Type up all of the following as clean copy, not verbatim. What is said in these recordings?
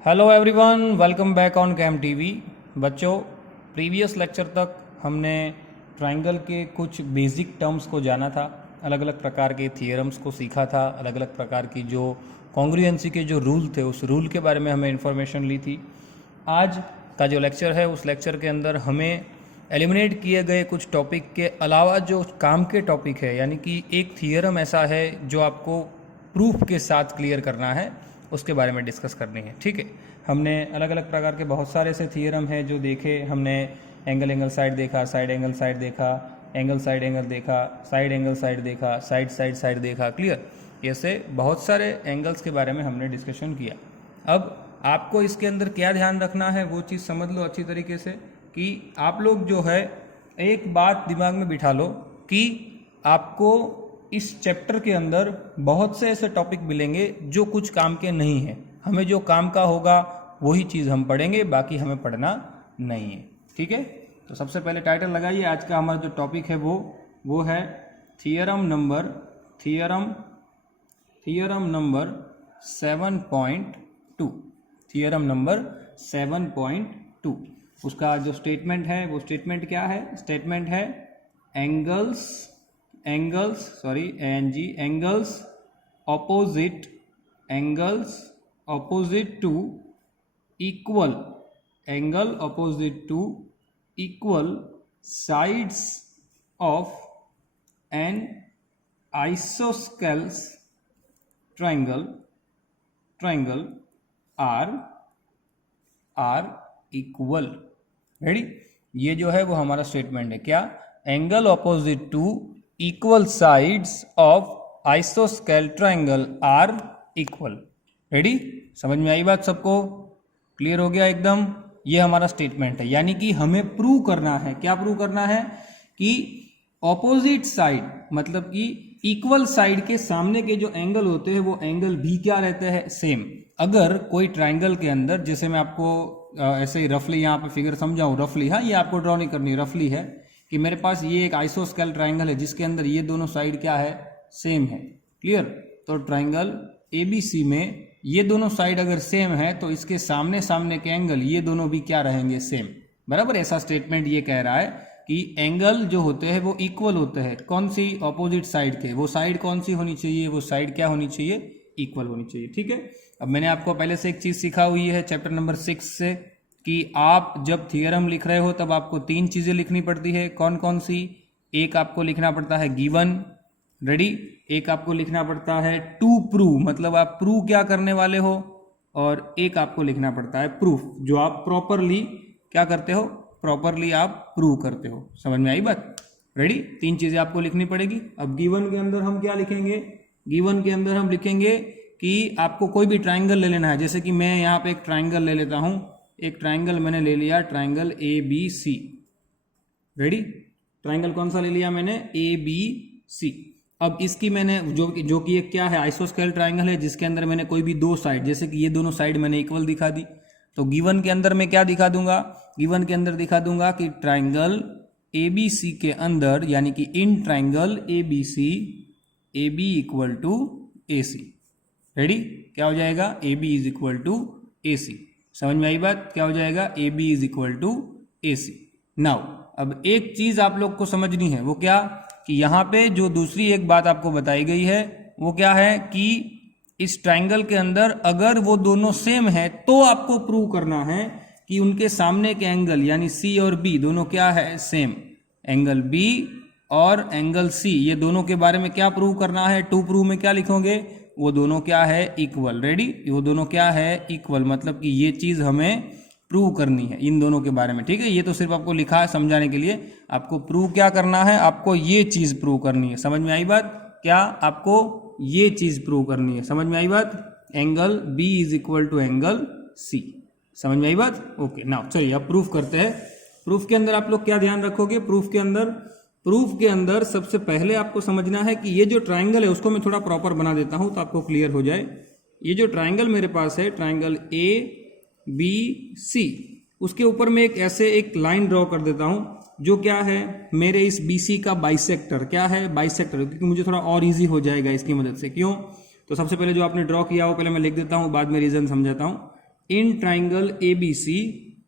Hello everyone, welcome back on Cam TV. बच्चों, previous lecture तक हमने ट्रायंगल के कुछ बेसिक टर्म्स को जाना था, अलग अलग प्रकार के थियरम्स को सीखा था, अलग अलग प्रकार की जो कॉन्ग्रुएंसी के जो रूल थे उस रूल के बारे में हमें इन्फॉर्मेशन ली थी। आज का जो लेक्चर है उस लेक्चर के अंदर हमें एलिमिनेट किए गए कुछ टॉपिक के अलावा जो काम के टॉपिक है, यानी कि एक थियरम ऐसा है जो आपको प्रूफ के साथ क्लियर करना है, उसके बारे में डिस्कस करनी है। ठीक है, हमने अलग अलग प्रकार के बहुत सारे ऐसे थियरम हैं जो देखे। हमने एंगल साइड देखा, साइड एंगल साइड देखा, एंगल देखा, साइड एंगल साइड देखा, साइड देखा। क्लियर, ऐसे बहुत सारे एंगल्स के बारे में हमने डिस्कशन किया। अब आपको इसके अंदर क्या ध्यान रखना है वो चीज़ समझ लो अच्छी तरीके से, कि आप लोग जो है एक बात दिमाग में बिठा लो कि आपको इस चैप्टर के अंदर बहुत से ऐसे टॉपिक मिलेंगे जो कुछ काम के नहीं हैं। हमें जो काम का होगा वही चीज़ हम पढ़ेंगे, बाकी हमें पढ़ना नहीं है। ठीक है, तो सबसे पहले टाइटल लगाइए। आज का हमारा जो टॉपिक है वो है थियरम नंबर 7.2। Theorem number 7.2। उसका जो स्टेटमेंट है वो स्टेटमेंट क्या है? स्टेटमेंट है angles opposite to equal sides of an isosceles triangle are equal। Ready, ये जो है वो हमारा स्टेटमेंट है। क्या? Angle opposite to equal sides of आइसोस्केल ट्रायंगल आर इक्वल। रेडी, समझ में आई बात? सबको क्लियर हो गया एकदम? ये हमारा स्टेटमेंट है, यानी कि हमें प्रूव करना है। क्या प्रूव करना है? कि ऑपोजिट साइड मतलब कि इक्वल साइड के सामने के जो एंगल होते हैं वो एंगल भी क्या रहते हैं? सेम। अगर कोई ट्रायंगल के अंदर, जैसे मैं आपको ऐसे ही रफली यहाँ पे फिगर समझाऊं, रफली, हाँ, ये आपको ड्रॉ नहीं करनी, रफली है कि मेरे पास ये एक आइसोस्केल ट्रायंगल है जिसके अंदर ये दोनों साइड क्या है? सेम है। क्लियर? तो ट्रायंगल एबीसी में ये दोनों साइड अगर सेम है तो इसके सामने के एंगल ये दोनों भी क्या रहेंगे? सेम। बराबर, ऐसा स्टेटमेंट ये कह रहा है कि एंगल जो होते हैं वो इक्वल होते हैं। कौन सी? ऑपोजिट साइड के। वो साइड कौन सी होनी चाहिए? वो साइड क्या होनी चाहिए? इक्वल होनी चाहिए। ठीक है, अब मैंने आपको पहले से एक चीज सिखा हुई है चैप्टर नंबर 6 से, कि आप जब थियरम लिख रहे हो तब आपको 3 चीजें लिखनी पड़ती है। कौन कौन सी? एक आपको लिखना पड़ता है गिवन। रेडी, एक आपको लिखना पड़ता है टू प्रूव, मतलब आप प्रूव क्या करने वाले हो, और एक आपको लिखना पड़ता है प्रूफ, जो आप प्रॉपरली क्या करते हो? प्रॉपरली आप प्रूव करते हो। समझ में आई बात? रेडी, 3 चीजें आपको लिखनी पड़ेगी। अब गिवन के अंदर हम क्या लिखेंगे? गिवन के अंदर हम लिखेंगे कि आपको कोई भी ट्राइंगल ले लेना है। जैसे कि मैं यहाँ पे एक ट्राइंगल ले लेता हूं, एक ट्राइंगल मैंने ले लिया, triangle A B C. Ready, triangle कौन सा ले लिया मैंने? A B C. अब इसकी मैंने जो कि एक क्या है? आइसोस्केल ट्राइंगल है जिसके अंदर मैंने कोई भी दो साइड, जैसे कि ये दोनों साइड मैंने इक्वल दिखा दी। तो गिवन के अंदर मैं क्या दिखा दूंगा? गिवन के अंदर दिखा दूंगा कि ट्राइंगल एबीसी के अंदर, यानी कि in triangle ABC A B equal to A C. Ready, क्या हो जाएगा? A B is equal to A C. समझ में आई बात? क्या हो जाएगा? A B is equal to A C. Now अब एक चीज आप लोग को समझनी है, वो क्या? कि यहां पे जो दूसरी एक बात आपको बताई गई है वो क्या है? कि इस ट्राइंगल के अंदर अगर वो दोनों सेम है तो आपको प्रूव करना है कि उनके सामने के एंगल, यानी सी और बी, दोनों क्या है? सेम। एंगल बी और एंगल सी, ये दोनों के बारे में क्या प्रूव करना है? टू प्रूव में क्या लिखोगे? वो दोनों क्या है? इक्वल। रेडी, वो दोनों क्या है? इक्वल। मतलब कि ये चीज हमें प्रूव करनी है इन दोनों के बारे में। ठीक है, ये तो सिर्फ आपको लिखा है समझाने के लिए। आपको प्रूव क्या करना है? आपको ये चीज प्रूव करनी है। समझ में आई बात? क्या? आपको ये चीज प्रूव करनी है। समझ में आई बात? Angle B is equal to angle C. समझ में आई बात? ओके, नाउ चलिए अब प्रूफ करते हैं। प्रूफ के अंदर आप लोग क्या ध्यान रखोगे? प्रूफ के अंदर सबसे पहले आपको समझना है कि ये जो ट्राइंगल है उसको मैं थोड़ा प्रॉपर बना देता हूं तो आपको क्लियर हो जाए। ये जो ट्राइंगल मेरे पास है, ट्राइंगल ए बी सी, उसके ऊपर मैं एक लाइन ड्रॉ कर देता हूं जो क्या है, मेरे इस BC का बाइसेक्टर। क्या है? बाइसेक्टर, क्योंकि मुझे थोड़ा और इजी हो जाएगा इसकी मदद से। क्यों? तो सबसे पहले जो आपने ड्रॉ किया वो पहले मैं लिख देता हूं, बाद में रीजन समझाता हूं। इन ट्राइंगल ABC,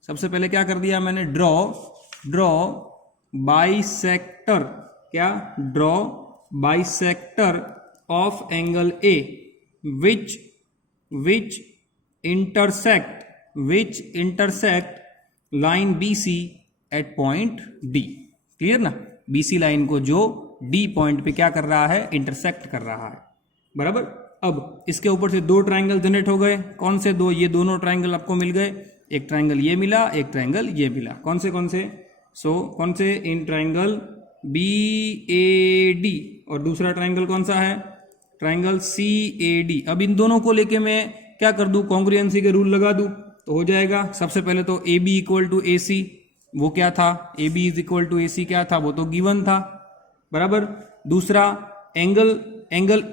सबसे पहले क्या कर दिया मैंने, ड्रॉ बाइसेक्टर, क्या, draw bisector of angle A which intersect line BC at point D। Clear ना, BC लाइन को जो D पॉइंट पे क्या कर रहा है, इंटरसेक्ट कर रहा है, बराबर। अब इसके ऊपर से दो ट्राइंगल जनरेट हो गए, कौन से दो, ये दोनों ट्राइंगल आपको मिल गए, एक ट्राइंगल ये मिला, एक ट्राइंगल ये मिला, कौन से कौन से, इन ट्राइंगल BAD, और दूसरा ट्राइंगल कौन सा है, ट्राइंगल CAD। अब इन दोनों को लेके मैं क्या कर दूं, कॉन्ग्रुएंसी के रूल लगा दूं तो हो जाएगा। सबसे पहले तो AB इक्वल टू AC, वो क्या था, AB is equal to AC क्या था, वो तो गिवन था, बराबर। दूसरा एंगल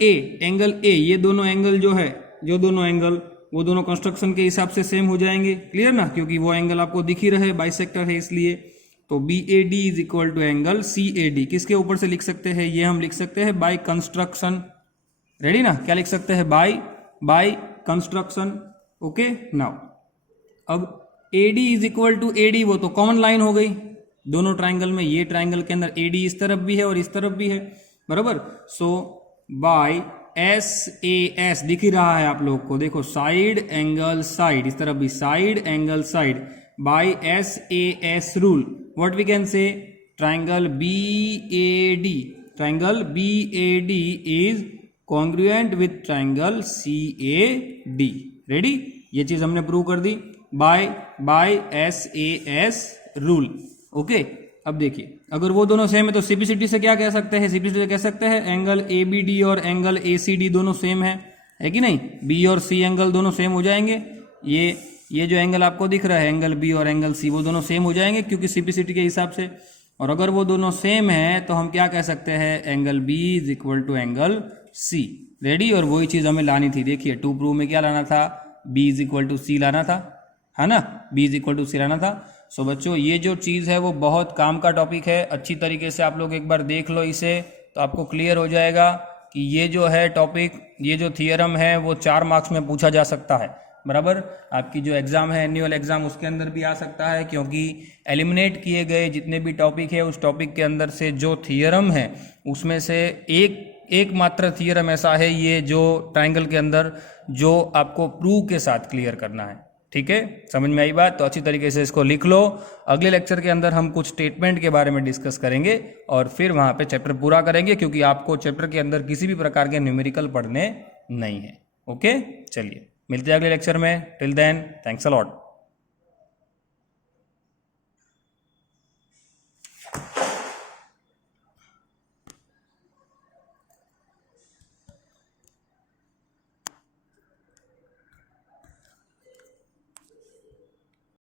A, ये दोनों एंगल जो है, दोनों एंगल वो दोनों कंस्ट्रक्शन के हिसाब से सेम हो जाएंगे, क्लियर ना, क्योंकि वो एंगल आपको दिख ही रहे, बाइसेक्टर है इसलिए। तो BAD is equal to angle CAD, किसके ऊपर से लिख सकते हैं, ये हम लिख सकते हैं बाय कंस्ट्रक्शन, रेडी ना, क्या लिख सकते हैं, बाय कंस्ट्रक्शन, ओके। नाउ अब AD is equal to AD, वो तो कॉमन लाइन हो गई दोनों ट्राइंगल में, ये ट्राइंगल के अंदर AD इस तरफ भी है और इस तरफ भी है, बराबर। सो बाय SAS दिख ही रहा है आप लोग को, देखो साइड एंगल साइड, इस तरफ भी side angle side, by SAS rule what we can say, triangle BAD is congruent with triangle CAD, ready, ये चीज हमने प्रूव कर दी बाय SAS रूल, ओके। अब देखिए अगर वो दोनों सेम है तो CPCT से क्या कह सकते हैं, CPCT से कह सकते हैं एंगल ABD और एंगल ACD दोनों सेम है कि नहीं, B और C एंगल दोनों सेम हो जाएंगे, ये जो एंगल आपको दिख रहा है एंगल B और एंगल C, वो दोनों सेम हो जाएंगे क्योंकि CPCT के हिसाब से। और अगर वो दोनों सेम है तो हम क्या कह सकते हैं, angle B is equal to angle C, ready. और वही चीज हमें लानी थी, देखिए 2 प्रूव में क्या लाना था, B is equal to C लाना था, है ना, B is equal to C लाना था। सो बच्चों ये जो चीज़ है वो बहुत काम का टॉपिक है, अच्छी तरीके से आप लोग एक बार देख लो इसे तो आपको क्लियर हो जाएगा कि ये जो है टॉपिक, ये जो थियरम है वो 4 मार्क्स में पूछा जा सकता है, बराबर। आपकी जो एग्जाम है एनुअल एग्जाम, उसके अंदर भी आ सकता है, क्योंकि एलिमिनेट किए गए जितने भी टॉपिक है उस टॉपिक के अंदर से जो थियरम है उसमें से एक मात्र थियरम ऐसा है ये जो ट्राइंगल के अंदर जो आपको प्रूव के साथ क्लियर करना है, ठीक है। समझ में आई बात, तो अच्छी तरीके से इसको लिख लो। अगले लेक्चर के अंदर हम कुछ स्टेटमेंट के बारे में डिस्कस करेंगे और फिर वहां पे चैप्टर पूरा करेंगे, क्योंकि आपको चैप्टर के अंदर किसी भी प्रकार के न्यूमेरिकल पढ़ने नहीं है, ओके। चलिए मिलते हैं अगले लेक्चर में, till then thanks a lot.